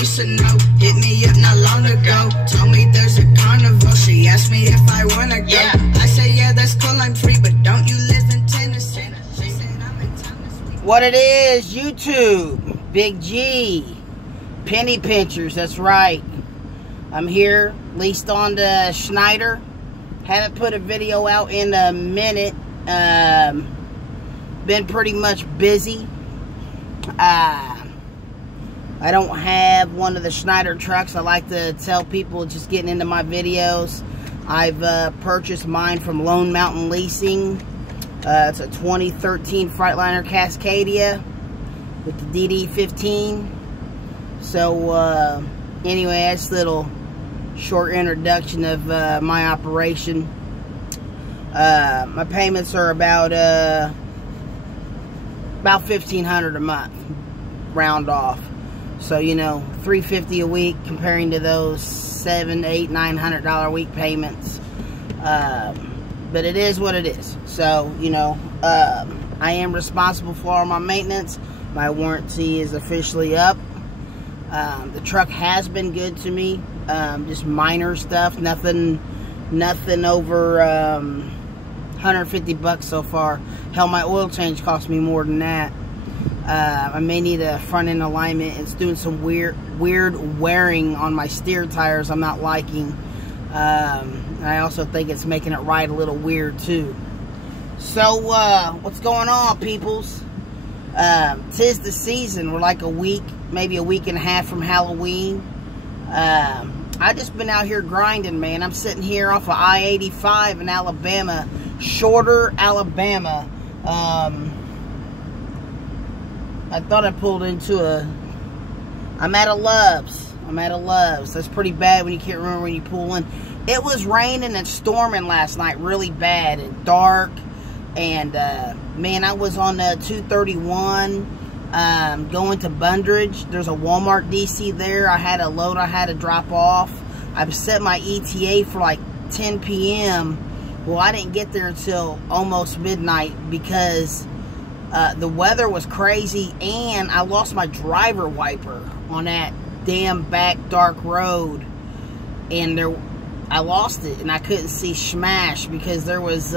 used to know. Hit me up not long ago. Told me there's a carnival. She asked me if I wanna go. Yeah. I say yeah, that's cool, I'm free, but don't you live in Tennessee? She said I'm in town this week. What it is, YouTube, Big G, Penny Pinchers, that's right. I'm here, leased on the Schneider. Haven't put a video out in a minute. Been pretty much busy. I don't have one of the Schneider trucks. I like to tell people just getting into my videos. I've purchased mine from Lone Mountain Leasing. It's a 2013 Freightliner Cascadia with the DD15. So anyway, that's a little short introduction of my operation. My payments are about $1,500 a month, round off. So you know, $350 a week comparing to those $700, $800, $900 a week payments. But it is what it is. So you know, I am responsible for all my maintenance. My warranty is officially up. The truck has been good to me. Just minor stuff, nothing over 150 bucks so far. Hell, my oil change cost me more than that. I may need a front end alignment. It's doing some weird wearing on my steer tires I'm not liking. And I also think it's making it ride a little weird too. So what's going on, peoples? Tis the season. We're like a week, maybe a week and a half from Halloween. I just been out here grinding, man. I'm sitting here off of I-85 in Alabama, Shorter, Alabama. I thought I pulled into I'm at a Love's. That's pretty bad when you can't remember when you pull in. It was raining and storming last night really bad and dark. And, man, I was on 231 going to Bundridge. There's a Walmart DC there. I had a load I had to drop off. I set my ETA for like 10 p.m. Well, I didn't get there until almost midnight because the weather was crazy and I lost my driver wiper on that damn back dark road. And I lost it and I couldn't see smash because there was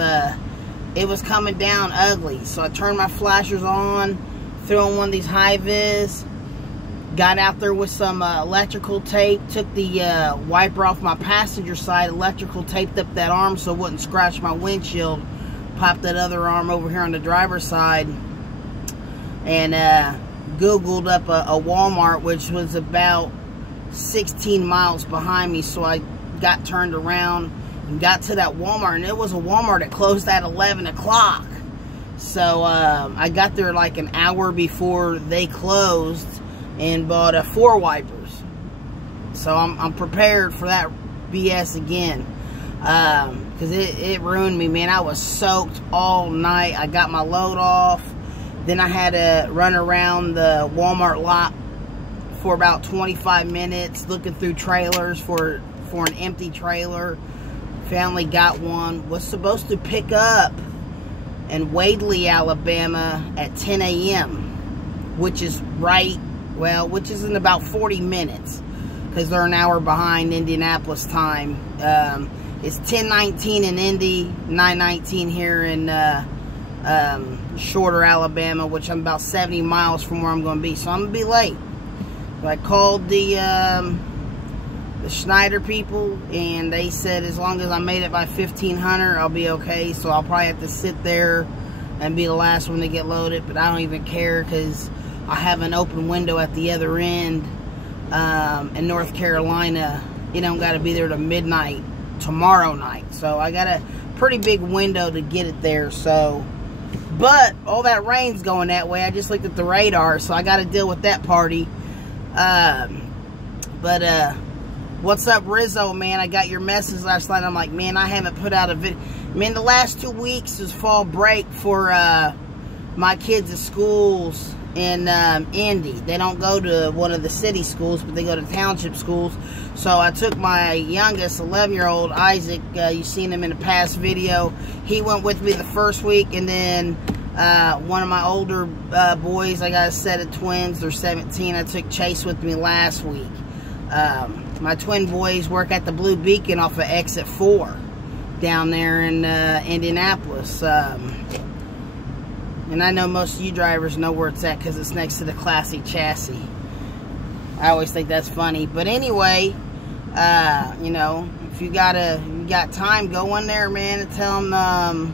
it was coming down ugly. So I turned my flashers on, threw on one of these high-vis, got out there with some electrical tape, took the wiper off my passenger side, electrical taped up that arm so it wouldn't scratch my windshield, popped that other arm over here on the driver's side, and Googled up a Walmart, which was about 16 miles behind me, so I got turned around and got to that Walmart, and it was a Walmart that closed at 11 o'clock. So I got there like an hour before they closed and bought 4 wipers. So I'm prepared for that BS again. Because it ruined me, man. I was soaked all night. I got my load off. Then I had to run around the Walmart lot for about 25 minutes looking through trailers for an empty trailer. Finally got one. Was supposed to pick up in Wadley, Alabama at 10 a.m. which is which is in about 40 minutes because they're an hour behind Indianapolis time. It's 10:19 in Indy, 9:19 here in Shorter, Alabama, which I'm about 70 miles from where I'm going to be, so I'm going to be late. So I called the Schneider people, and they said as long as I made it by 1500, I'll be okay. So I'll probably have to sit there and be the last one to get loaded, but I don't even care because I have an open window at the other end in North Carolina. You don't got to be there to midnight tomorrow night, so I got a pretty big window to get it there. So, but all that rain's going that way. I just looked at the radar, so I got to deal with that party. What's up, Rizzo, man? I got your message last night. I'm like, man, I haven't put out a video. Man, the last 2 weeks is fall break for my kids' schools in Indy. They don't go to one of the city schools, but they go to township schools. So I took my youngest, 11-year-old, Isaac. You've seen him in the past video. He went with me the first week, and then One of my older boys, I got a set of twins. They're 17. I took Chase with me last week. My twin boys work at the Blue Beacon off of Exit 4 down there in Indianapolis. And I know most of you drivers know where it's at because it's next to the Classy Chassis. I always think that's funny. But anyway, you know, if you got time, go in there, man, and tell them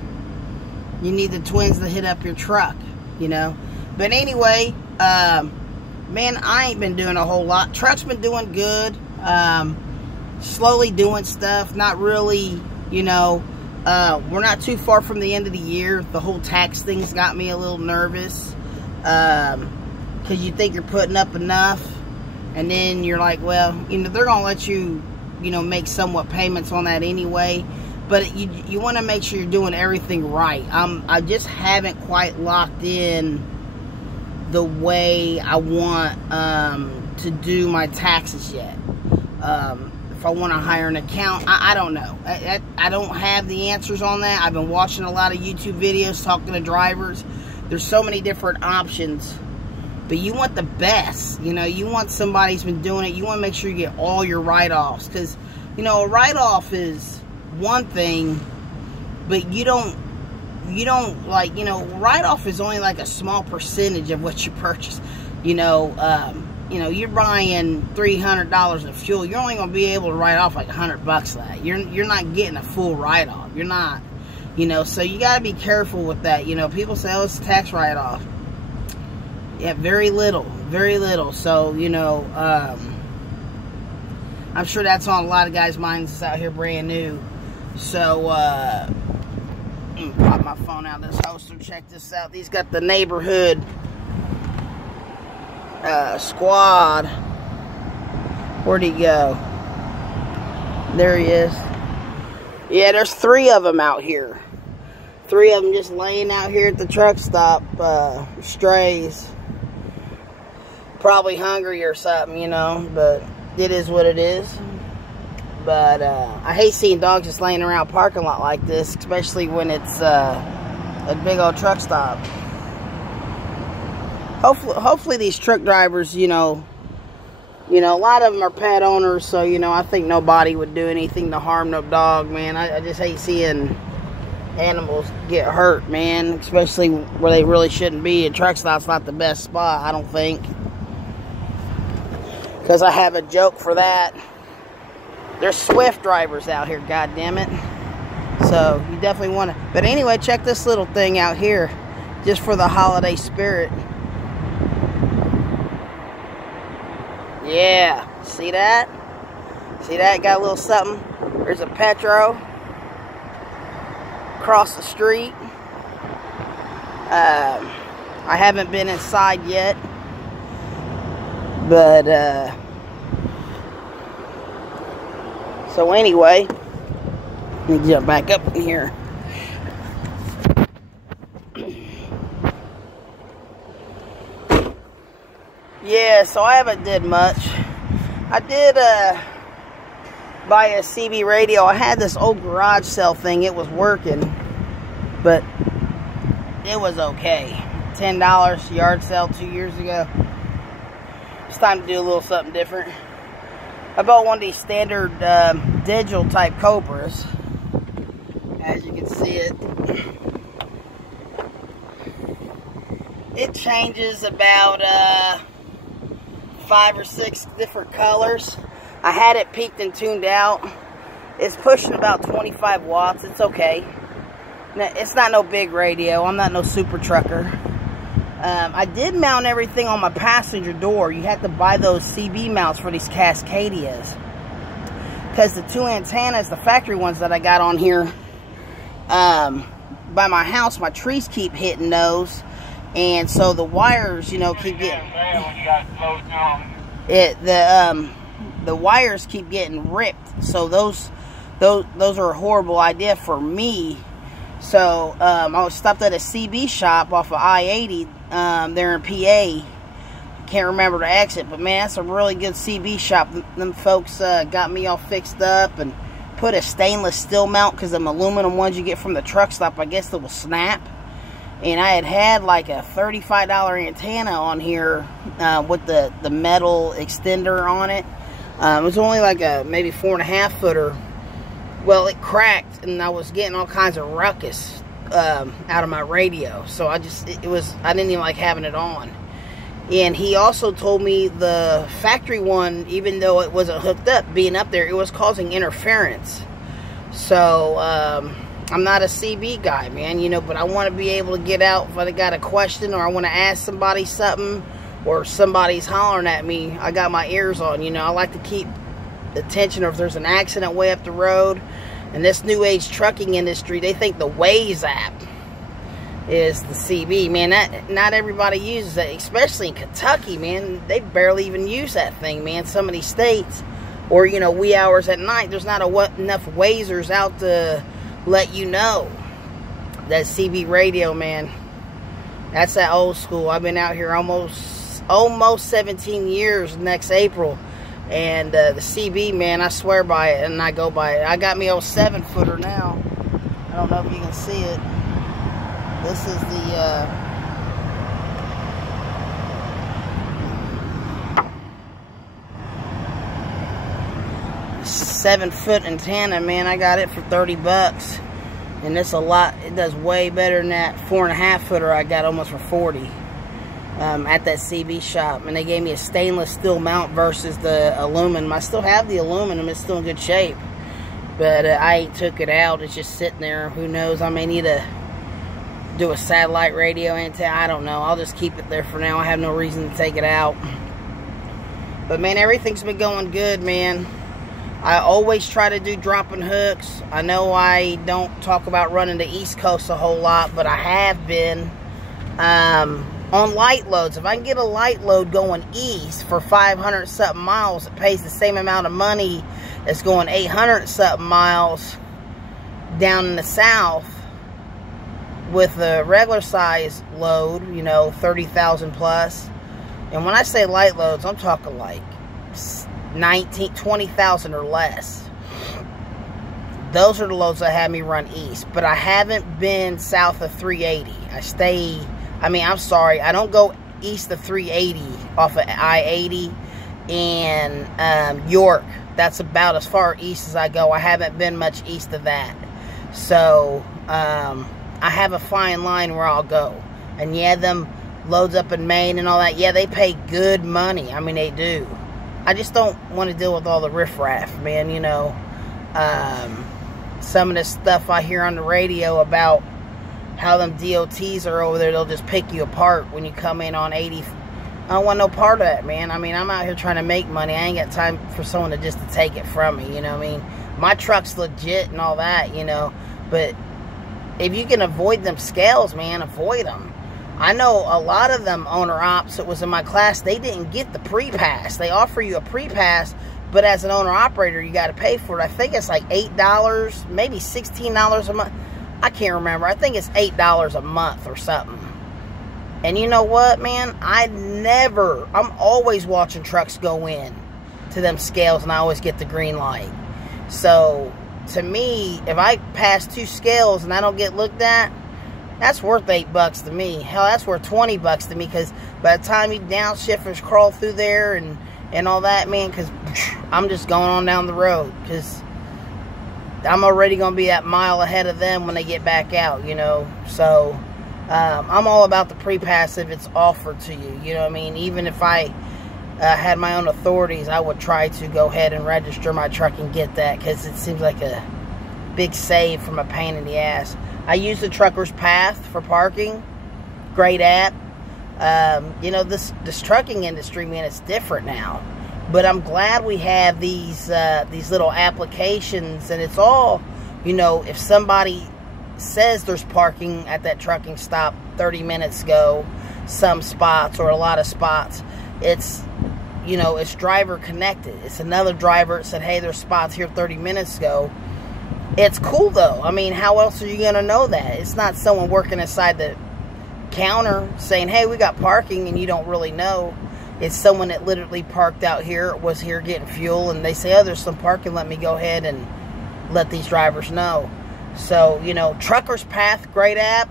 you need the twins to hit up your truck, you know. But anyway, man, I ain't been doing a whole lot. Truck's been doing good. Slowly doing stuff. Not really, you know. We're not too far from the end of the year. The whole tax thing's got me a little nervous. Because you think you're putting up enough. And then you're like, well, you know, they're going to let you, you know, make somewhat payments on that anyway. But you want to make sure you're doing everything right. I just haven't quite locked in the way I want to do my taxes yet. If I want to hire an accountant, I don't know. I don't have the answers on that. I've been watching a lot of YouTube videos, talking to drivers. There's so many different options. But you want the best. You know, you want somebody who's been doing it. You want to make sure you get all your write-offs. Because, you know, a write-off is one thing, but you don't like, you know, write-off is only like a small percentage of what you purchase. You know, you're buying $300 of fuel. You're only going to be able to write off like $100 of that. You're not getting a full write-off. You're not, you know, so you got to be careful with that. You know, people say, oh, it's a tax write-off. Yeah, very little. So, you know, I'm sure that's on a lot of guys' minds out here brand new. So, I'm gonna pop my phone out of this holster. Check this out. These got the neighborhood squad. Where'd he go? There he is. Yeah, there's 3 of them out here. 3 of them just laying out here at the truck stop. Strays. Probably hungry or something, you know, but it is what it is. But I hate seeing dogs just laying around a parking lot like this, especially when it's a big old truck stop. Hopefully these truck drivers, you know, a lot of them are pet owners, so, you know, I think nobody would do anything to harm no dog, man. I just hate seeing animals get hurt, man, especially where they really shouldn't be. A truck stop's not the best spot, I don't think. Because I have a joke for that. There's Swift drivers out here, goddammit. So, you definitely want to... But anyway, check this little thing out here. Just for the holiday spirit. Yeah. See that? See that? Got a little something. There's a Petro. Across the street. I haven't been inside yet. But, so anyway, let me jump back up in here. Yeah, so I haven't did much. I did, buy a CB radio. I had this old garage sale thing. It was working, but it was okay. $10 yard sale 2 years ago. It's time to do a little something different. I bought one of these standard digital type Cobras. As you can see it. It changes about 5 or 6 different colors. I had it peaked and tuned out. It's pushing about 25 watts. It's okay. It's not no big radio. I'm not no super trucker. I did mount everything on my passenger door. You have to buy those CB mounts for these Cascadias. Because the 2 antennas, the factory ones that I got on here, by my house, my trees keep hitting those. And so the wires, you know, keep getting... The wires keep getting ripped. So those are a horrible idea for me. So, I was stopped at a CB shop off of I-80, there in PA. Can't remember the exit, but man, that's a really good CB shop. Them folks got me all fixed up and put a stainless steel mount, because them aluminum ones you get from the truck stop, I guess, that will snap. And I had like a $35 antenna on here with the metal extender on it. It was only like a maybe 4.5 footer. Well, it cracked, and I was getting all kinds of ruckus out of my radio. So I didn't even like having it on. And he also told me the factory one, even though it wasn't hooked up, being up there, it was causing interference. So I'm not a CB guy, man, you know, but I want to be able to get out if I got a question or I want to ask somebody something or somebody's hollering at me. I got my ears on, you know. I like to keep attention, or if there's an accident way up the road. And this new age trucking industry, they think the Waze app is the CB, man. Not everybody uses that, especially in Kentucky, man. They barely even use that thing, man. Some of these states, or, you know, wee hours at night, there's not enough Wazers out to let you know. That CB radio, man, that's that old school. I've been out here almost 17 years next April, and the CB, man, I swear by it, and I go by it. I got me old 7-footer now. I don't know if you can see it. This is the 7-foot antenna, man. I got it for 30 bucks. And it's a lot. It does way better than that 4.5 footer I got almost for 40 at that CB shop. And they gave me a stainless steel mount versus the aluminum. I still have the aluminum. It's still in good shape. But I ain't took it out. It's just sitting there. Who knows? I may need to do a satellite radio antenna. I don't know. I'll just keep it there for now. I have no reason to take it out. But, man, everything's been going good, man. I always try to do dropping hooks. I know I don't talk about running the East Coast a whole lot, but I have been on light loads. If I can get a light load going east for 500-something miles, it pays the same amount of money as going 800-something miles down in the south with a regular size load, you know, 30,000 plus. And when I say light loads, I'm talking like 20,000 or less. Those are the loads that have me run east. But I haven't been south of 380. I don't go east of 380 off of I-80 and York. That's about as far east as I go. I haven't been much east of that. So I have a fine line where I'll go. And yeah, them loads up in Maine and all that, yeah, they pay good money. I mean, they do. I just don't want to deal with all the riffraff, man, you know. Some of this stuff I hear on the radio about how them DOTs are over there, they'll just pick you apart when you come in on 80. I don't want no part of that, man. I mean, I'm out here trying to make money. I ain't got time for someone to just to take it from me, you know what I mean? My truck's legit and all that, you know. But if you can avoid them scales, man, avoid them. I know a lot of them owner-ops that was in my class, they didn't get the pre-pass. They offer you a pre-pass, but as an owner-operator, you got to pay for it. I think it's like $8, maybe $16 a month. I can't remember. I think it's $8 a month or something. And you know what, man? I'm always watching trucks go in to them scales, and I always get the green light. So, to me, if I pass 2 scales and I don't get looked at, that's worth $8 to me. Hell, that's worth $20 to me, because by the time you downshifters crawl through there and all that, man, because I'm just going on down the road, because I'm already going to be that mile ahead of them when they get back out, you know. So, I'm all about the pre-pass if it's offered to you, you know what I mean? Even if I had my own authorities, I would try to go ahead and register my truck and get that, because it seems like a big save from a pain in the ass. I use the Trucker's Path for parking. Great app. You know, this trucking industry, man, it's different now. But I'm glad we have these little applications, and it's all, you know, if somebody says there's parking at that trucking stop 30 minutes ago, some spots or a lot of spots, it's, you know, it's driver connected. It's another driver that said, hey, there's spots here 30 minutes ago. It's cool, though. I mean, how else are you going to know that? It's not someone working inside the counter saying, hey, we got parking, and you don't really know. It's someone that literally parked out here, was here getting fuel, and they say, oh, there's some parking, let me go ahead and let these drivers know. So, you know, Trucker's Path, great app.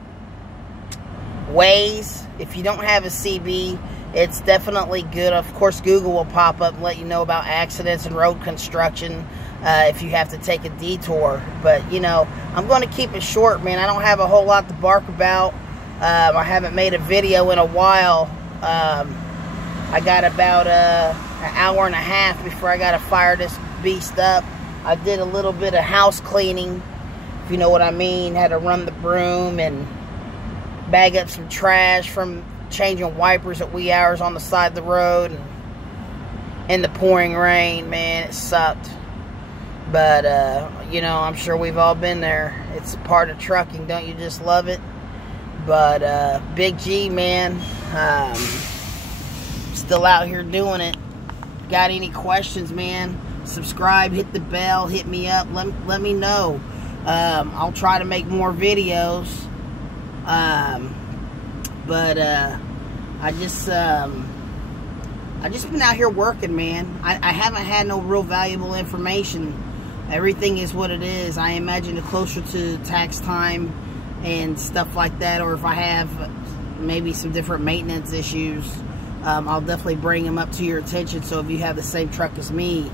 Waze. If you don't have a CB, it's definitely good. Of course, Google will pop up and let you know about accidents and road construction if you have to take a detour. But, you know, I'm going to keep it short, man. I don't have a whole lot to bark about. I haven't made a video in a while. I got about an hour and a half before I got to fire this beast up. I did a little bit of house cleaning, if you know what I mean. Had to run the broom and bag up some trash from changing wipers at wee hours on the side of the road. And in the pouring rain, man, it sucked. But, you know, I'm sure we've all been there. It's a part of trucking. Don't you just love it? But, Big G, man, still out here doing it. Got any questions, man? Subscribe, hit the bell, hit me up, let me know. I'll try to make more videos. But I just been out here working, man. I haven't had no real valuable information. Everything is what it is. I imagine the closer to tax time and stuff like that, or if I have maybe some different maintenance issues, I'll definitely bring them up to your attention. So if you have the same truck as me,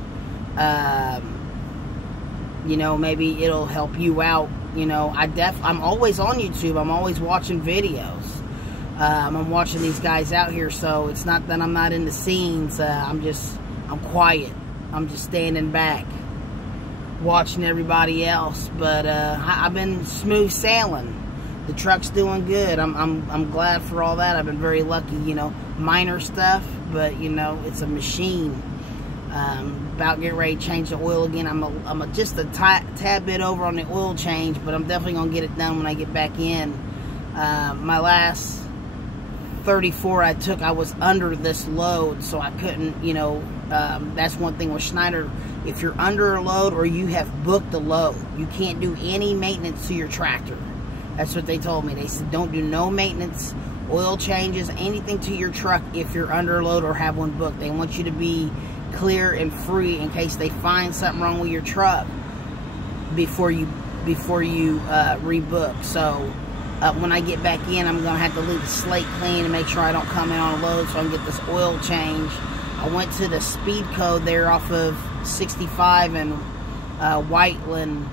you know, maybe it'll help you out. You know, I'm always on YouTube. I'm always watching videos. I'm watching these guys out here, so it's not that I'm not in the scenes. I'm quiet. I'm just standing back, watching everybody else. But I've been smooth sailing. The truck's doing good. I'm glad for all that. I've been very lucky. You know, minor stuff, but you know, it's a machine. About getting ready to change the oil again. I'm just a tad bit over on the oil change, but I'm definitely gonna get it done when I get back in. My last 34 I took, I was under this load, so I couldn't, you know, that's one thing with Schneider. If you're under a load or you have booked a load, you can't do any maintenance to your tractor. That's what they told me. They said don't do no maintenance, oil changes, anything to your truck if you're under a load or have one booked. They want you to be clear and free in case they find something wrong with your truck before you rebook. So when I get back in, I'm gonna have to leave the slate clean and make sure I don't come in on a load so I can get this oil change. I went to the speed code there off of 65 and Whiteland.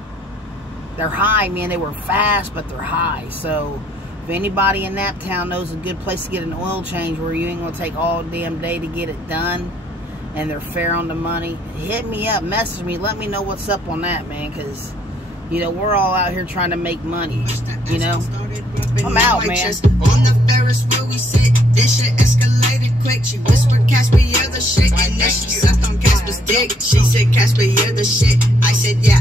They're high, man. They were fast, but they're high. So if anybody in Naptown knows a good place to get an oil change where you ain't gonna take all damn day to get it done, and they're fair on the money, hit me up, message me, let me know what's up on that, man, because, you know, we're all out here trying to make money, you know. I'm out, man. On the Ferris wheel we sit, this shit escalated quick. She whispered, Casper, you're the shit, and then she sucked on Casper's dick. She said, Casper, you're the shit. I said, yeah,